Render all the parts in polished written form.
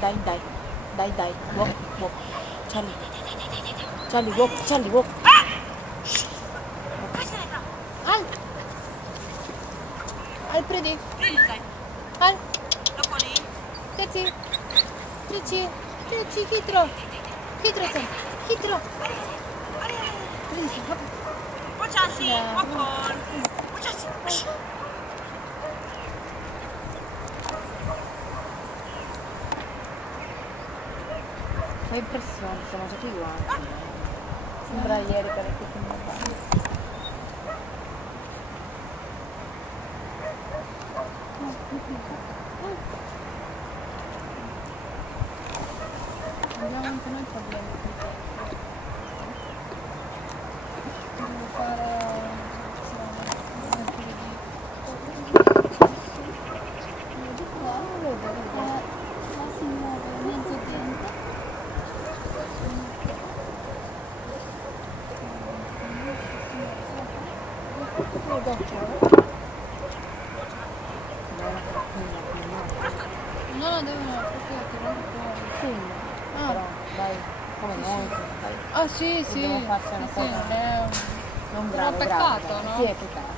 Dai, dai. Dai, dai. Walk, walk. Charlie. Charlie, walk. Charlie, walk. Al. Al, prendi. Al. Trici. Trici. Trici, hitro. Hitro sam. Hitro. Prendi, hop. Počasi, pokoj. Počasi. Fa impressione, siamo tutti uguali. Sembra ieri che avete finito. Abbiamo anche noi problemi qui dentro. Devo fare si muove mezzo dentro. No, devono proprio tirare fuori. Sì, però dai, come noi. Dai. Ah sì, sì. Dobbiamo farci una cosa. Non è non grave, un peccato, grave. no? Sì, è peccato.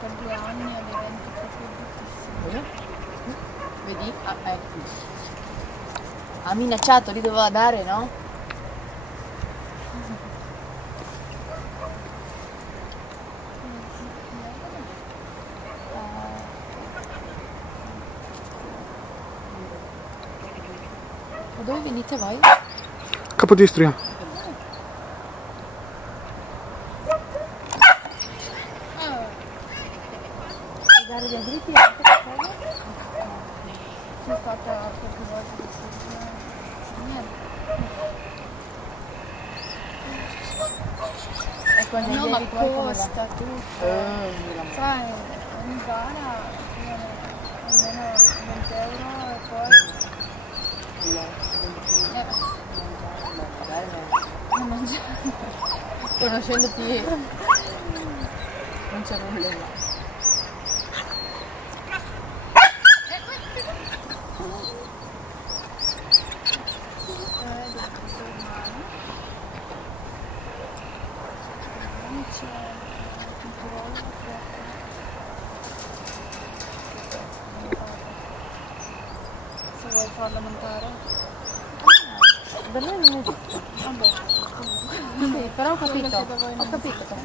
Per 2 anni diventa proprio bruttissimo. Vedi? Ah, ecco. Ha minacciato, li doveva dare, no? Ma dove venite voi? Capodistria. Gare dei dritti anche per cosa? Sono stata poche volte niente. E quando No, ma ieri poi come va? costa tutto. Sai, ogni gara almeno 20 euro e poi non mangiare. Conoscendoti non c'è problema. Se vuoi farla montare? Per me non esiste. Vabbè. Sì, però ho capito. Ho Capito. a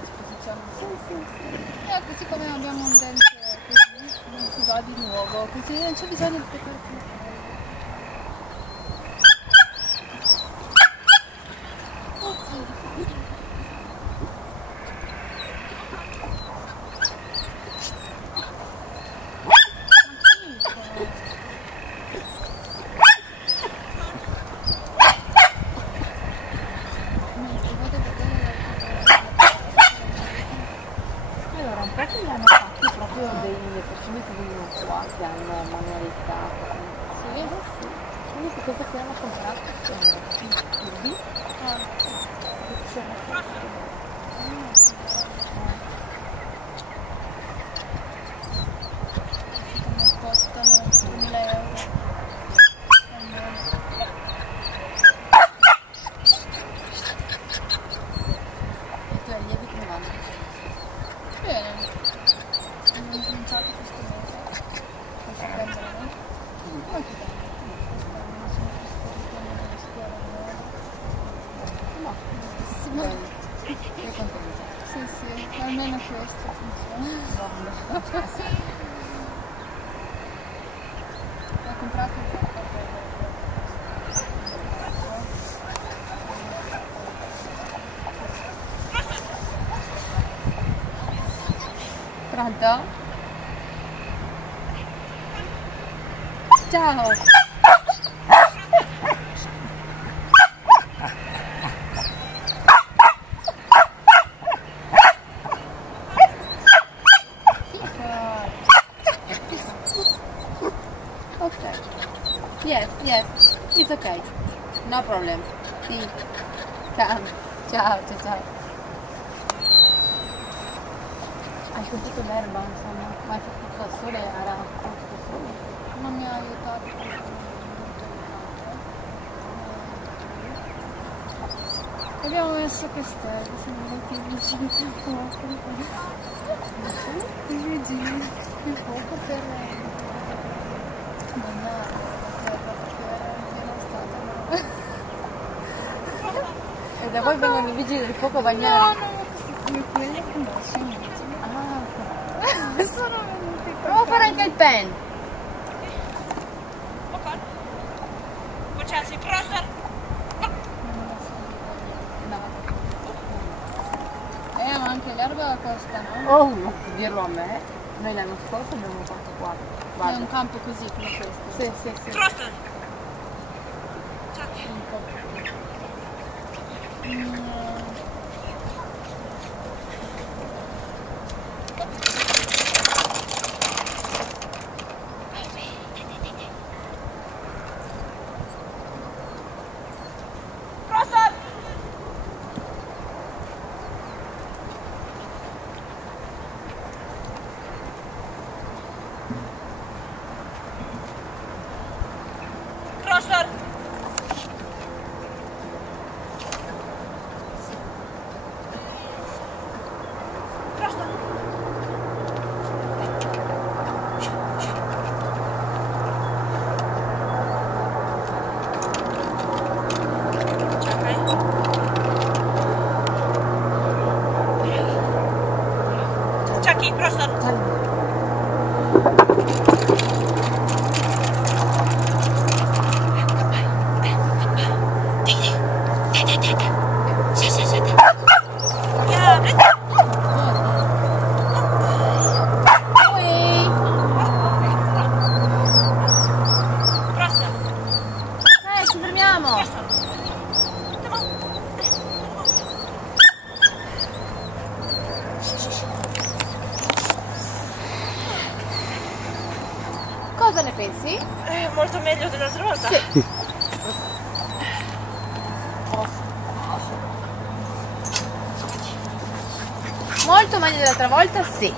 disposizione. Sì. Così come abbiamo un dente così, non si va di nuovo, così non c'è bisogno di preparare più. Allora, un po' che li hanno fatti proprio delle persone che vengono qua, che hanno manualità. Sì? Sì. Quindi che cosa che hanno comprato sono i tubi. Che sono Come costano 2.000 euro. i tuoi allievi come vanno? Bene, abbiamo cominciato questo mese, per settembre, no? Molto bene. Quest'anno sono trasferita nella scuola nuova. No. Sei contenta? Sì, sì, almeno questo funziona. Ho comprato il Pronto? Ciao! Okay. Yes, it's okay. No problem. Sì. Ciao, ciao. sentito l'erba, insomma, ma è tutto il sole era tutto il sole. Non mi ha aiutato molto aiutato. Abbiamo messo queste, sono venuti i vicini del fuoco. I vicini del fuoco per bagnare la serra perché era appena stata. E da voi vengono i vigili del fuoco a bagnare? No, quelli conosci. Ah, Sono venuti prova a fare anche il pen. Ma anche l'erba costa, no? Oh, non dirlo a me. Noi l'anno scorso abbiamo fatto qua. È Guarda. un campo così come questo. Sì, sì, sì. Un po'. Czaki, proszę. Ci fermiamo! Cosa ne pensi? Molto meglio dell'altra volta. Sì. Molto meglio dell'altra volta, sì.